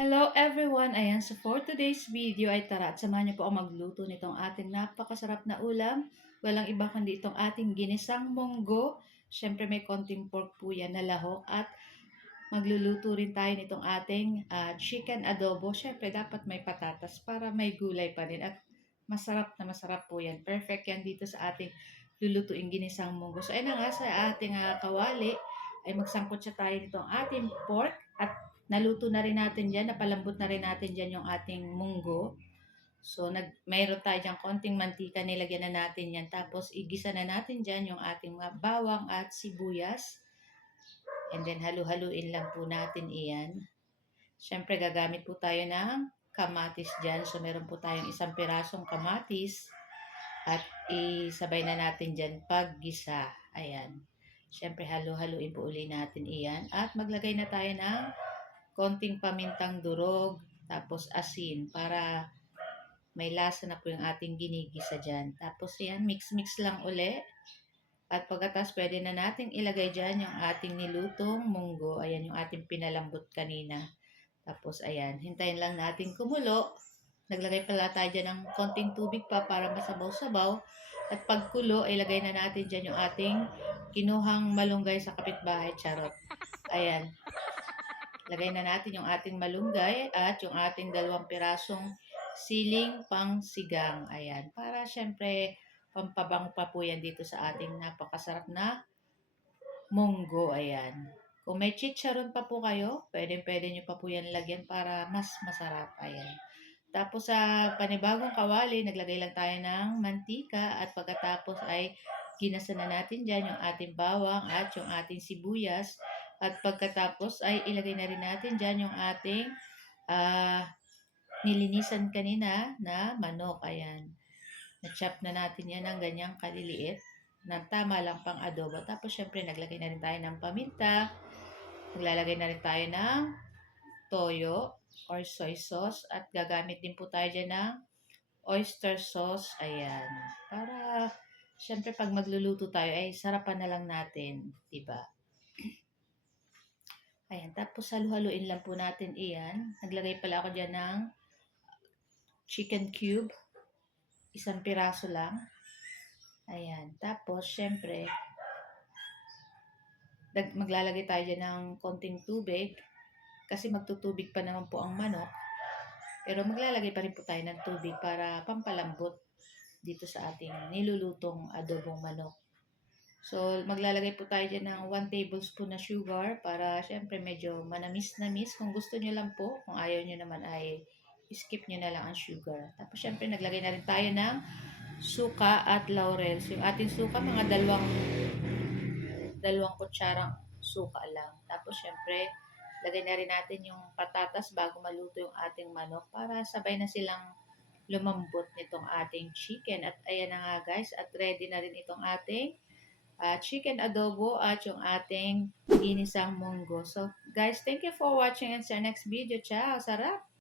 Hello everyone! Ayan, so for today's video ay tara at samahan niyo po ako magluto nitong ating napakasarap na ulam. Walang iba kundi itong ating ginisang munggo. Siyempre may konting pork po yan na lahok at magluluto rin tayo nitong ating chicken adobo. Siyempre dapat may patatas para may gulay pa rin at masarap na masarap po yan. Perfect yan dito sa ating lulutuin ginisang munggo. So ayun na nga sa ating kawali ay magsangkot siya tayo nitong ating pork at naluto na rin natin dyan, napalambot na rin natin dyan yung ating munggo. So, mayroon tayo dyan konting mantika, nilagyan na natin yan. Tapos, igisa na natin dyan yung ating mga bawang at sibuyas. And then, halu-haluin lang po natin iyan. Siyempre, gagamit po tayo ng kamatis dyan. So, meron po tayong isang pirasong kamatis. At isabay na natin dyan paggisa. Ayan. Siyempre, halu-haluin po uli natin iyan. At maglagay na tayo ng konting pamintang durog, tapos asin para may lasa na po yung ating ginigisa dyan. Tapos yan, mix-mix lang uli. At pagkatas, pwede na natin ilagay dyan yung ating nilutong munggo. Ayan yung ating pinalambot kanina. Tapos ayan, hintayin lang natin kumulo. Naglagay pala tayo dyan ng konting tubig pa para masabaw-sabaw. At pagkulo, ilagay na natin dyan yung ating kinuhang malunggay sa kapitbahay. Charot. Ayan. Lagay na natin yung ating malunggay at yung ating 2 pirasong siling pang sigang. Ayan. Para syempre, pampabango pa po yan dito sa ating napakasarap na munggo. Ayan. Kung may chicharon pa po kayo, pwede nyo pa po yan lagyan para mas masarap. Ayan. Tapos sa panibagong kawali, naglagay lang tayo ng mantika at pagkatapos ay ginasa na natin dyan yung ating bawang at yung ating sibuyas. At pagkatapos ay ilagay na rin natin dyan yung ating nilinisan kanina na manok. Ayan. Na-chop na natin yan ng ganyang kaliliit na tama lang pang adobo. Tapos syempre naglagay na rin tayo ng paminta. Naglalagay na rin tayo ng toyo or soy sauce at gagamit din po tayo dyan ng oyster sauce. Ayan. Para syempre pag magluluto tayo ay sarapan na lang natin. Diba? Ayan. Tapos halu-haluin lang po natin iyan. Naglagay pala ako dyan ng chicken cube. 1 piraso lang. Ayan. Tapos syempre maglalagay tayo dyan ng konting tubig. Kasi magtutubig pa naman po ang manok. Pero maglalagay pa rin po tayo ng tubig para pampalambot dito sa ating nilulutong adobong manok. So, maglalagay po tayo dyan ng 1 tablespoon na sugar para syempre medyo manamis-namis. Kung gusto nyo lang po, kung ayaw nyo naman ay skip nyo na lang ang sugar. Tapos syempre naglagay na rin tayo ng suka at laurel. So, yung ating suka, mga dalawang kutsarang suka lang. Tapos syempre, lagay na rin natin yung patatas bago maluto yung ating manok para sabay na silang lumambot nitong ating chicken. At ayan na nga guys, at ready na rin itong ating chicken adobo at yung ating ginisang munggo. So guys, thank you for watching and sa next video. Ciao! Sarap!